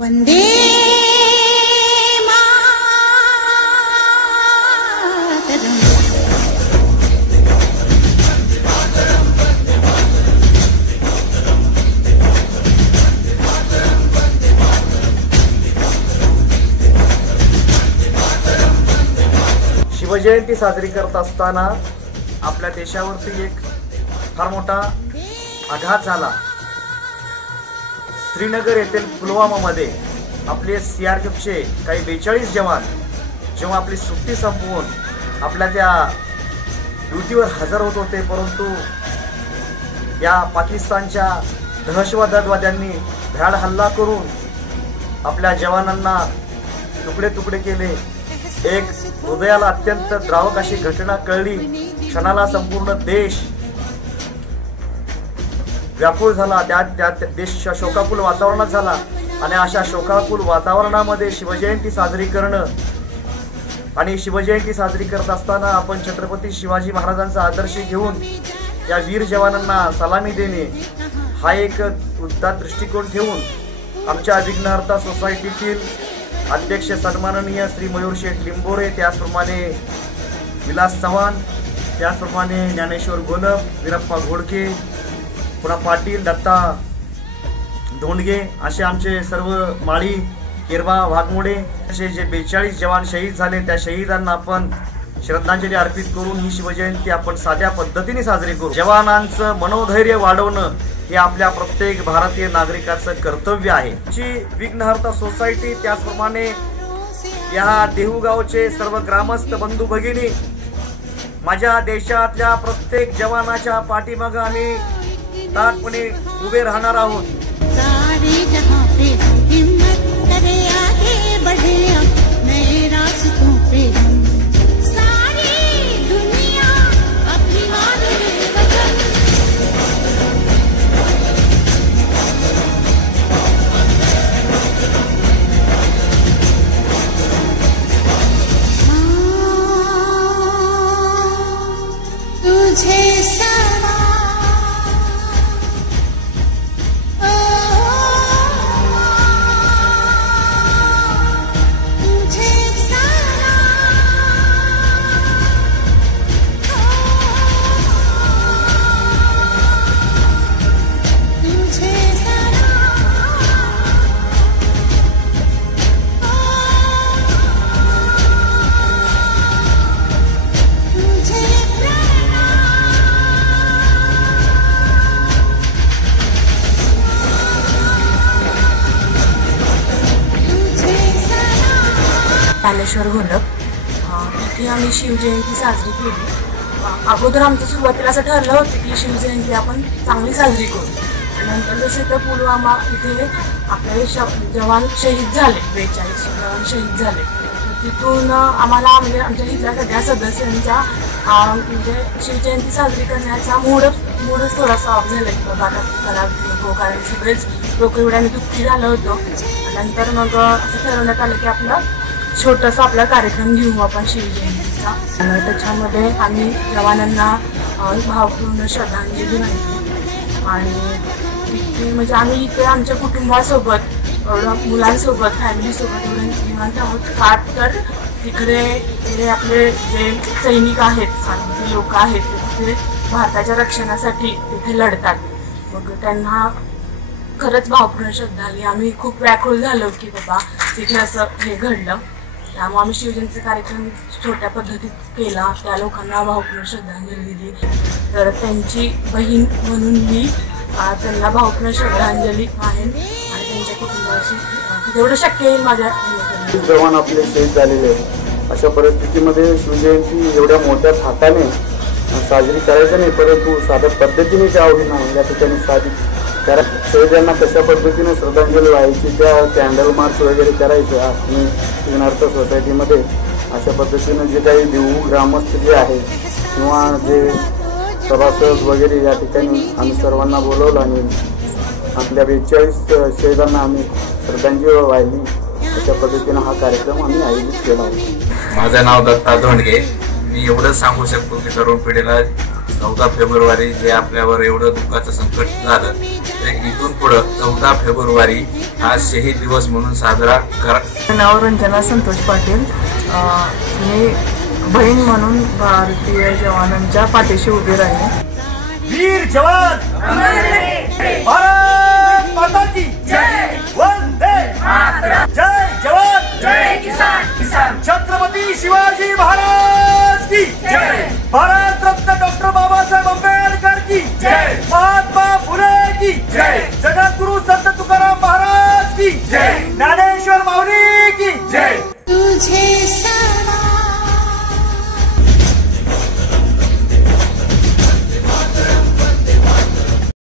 वन्दे शिवजयंती साजरी करत असताना आपल्या देशावरती एक फार मोठा आघात झाला. श्रीनगर येथील पुलवामामध्ये आपले सी आर एफचे काही बेचाळीस जवान जेव्हा आपली सुट्टी संपवून आपल्या त्या ड्युटीवर हजर होत होते परंतु या पाकिस्तानच्या दहशतवादवाद्यांनी भ्याड हल्ला करून आपल्या जवानांना तुकडे तुकडे केले. एक हृदयाला अत्यंत द्रावक अशी घटना कळली. क्षणाला संपूर्ण देश व्याकुळ झाला त्या त्या देश शोकाकुल वातावरणात झाला आणि अशा शोकाकुल वातावरणामध्ये शिवजयंती साजरी करणं आणि शिवजयंती साजरी करत असताना आपण छत्रपती शिवाजी महाराजांचा आदर्श घेऊन या वीर जवानांना सलामी देणे हा एक उद्दा दृष्टिकोन ठेवून आमच्या विघ्नहर्ता सोसायटीतील अध्यक्ष सन्माननीय श्री मयूर शेठ लिंबोरे त्याचप्रमाणे विलास चव्हाण त्याचप्रमाणे ज्ञानेश्वर गोलप वीरप्पा घोडके पुन्हा पाटील दत्ता धोंडगे असे आमचे सर्व माळी केरवा वाघमोडे असे जे बेचाळीस जवान शहीद झाले त्या शहीदांना आपण श्रद्धांजली अर्पित करून ही शिवजयंती आपण साध्या पद्धतीने साजरी करू. जवानांचं मनोधैर्य वाढवणं हे आपल्या प्रत्येक भारतीय नागरिकाचं कर्तव्य आहे. जी विघ्नहर्ता सोसायटी त्याचप्रमाणे या देहूगावचे सर्व ग्रामस्थ बंधू भगिनी माझ्या देशातल्या प्रत्येक जवानाच्या पाठीमागं आम्ही ताटपणे उभे राहणार आहोत. सारे जहाँ कालेश्वर घोलप तिथे आम्ही शिवजयंती साजरी केली. अगोदर आमचं सुरुवातीला असं ठरलं होतं की शिवजयंती आपण चांगली साजरी करू. नंतर जसे तर पुलवामा इथे आपले श जवान शहीद झाले बेचाळीस जवान शहीद झाले. तिथून आम्हाला म्हणजे आमच्या इथल्या सगळ्या सदस्यांचा म्हणजे शिवजयंती साजरी करण्याचा मूडच मूडच थोडासा ऑफ झाला की बाबा आता नको कारण सगळेच लोक एवढ्याने आम्ही दुःखी झालं होतं. नंतर मग असं ठरवण्यात आलं की आपलं छोटासा आपला कार्यक्रम घेऊ आपण शिवजयंतीचा. आणि त्याच्यामध्ये आम्ही जवानांना भावपूर्ण श्रद्धांजली वाहिली. आणि म्हणजे आम्ही इथे आमच्या कुटुंबासोबत एवढं मुलांसोबत फॅमिलीसोबत एवढं निवांत आहोत का? तर तिकडे जे आपले जे सैनिक आहेत जे लोक आहेत ते तिथे भारताच्या रक्षणासाठी तिथे लढतात. मग त्यांना खरंच भावपूर्ण श्रद्धाली आम्ही खूप व्याकुळ झालो की बाबा तिथे असं हे घडलं. त्यामुळे आम्ही शिवजयंतीचा कार्यक्रम छोट्या पद्धतीत केला. त्या लोकांना भावपूर्ण श्रद्धांजली दिली. तर त्यांची बहीण म्हणून मी त्यांना भावपूर्ण श्रद्धांजली वाहेन आणि त्यांच्या कुटुंबाशी जेवढं शक्य येईल माझ्या जवान आपले शहीद झालेले आहेत. अशा परिस्थितीमध्ये शिवजयंती एवढ्या मोठ्या थाटाने साजरी करायचं नाही परंतु साध्या पद्धतीने त्या होईना या ठिकाणी कारण ते शहीदांना कशा पद्धतीने श्रद्धांजली व्हायची त्या कॅन्डल मार्च वगैरे करायचं आणि विघ्नार्थ सोसायटीमध्ये अशा पद्धतीनं जे काही देऊ ग्रामस्थ जे आहे किंवा जे सभासद वगैरे या ठिकाणी आम्ही सर्वांना बोलवलं आणि आपल्या बेचाळीस शहीदांना आम्ही श्रद्धांजली वाहिली. अशा पद्धतीनं हा कार्यक्रम आम्ही आयोजित केला होता. माझं नाव दत्ता धोंडगे. मी एवढंच सांगू शकतो की तरुण पिढीला चौदा फेब्रुवारी जे आपल्यावर एवढं दुःखाचं संकट झालं एक इथून पुढं चौदा फेब्रुवारी हा शहीद दिवस म्हणून साजरा करा. नाव रंजना संतोष पाटील मी बहीण म्हणून भारतीय जवानांच्या पाठीशी उभी राहील वीर जवान! भारत माता की जय! वंदे जय जवान! जय किसान! छत्रपती शिवाजी ज्ञानेश्वर माऊली की जय तुझे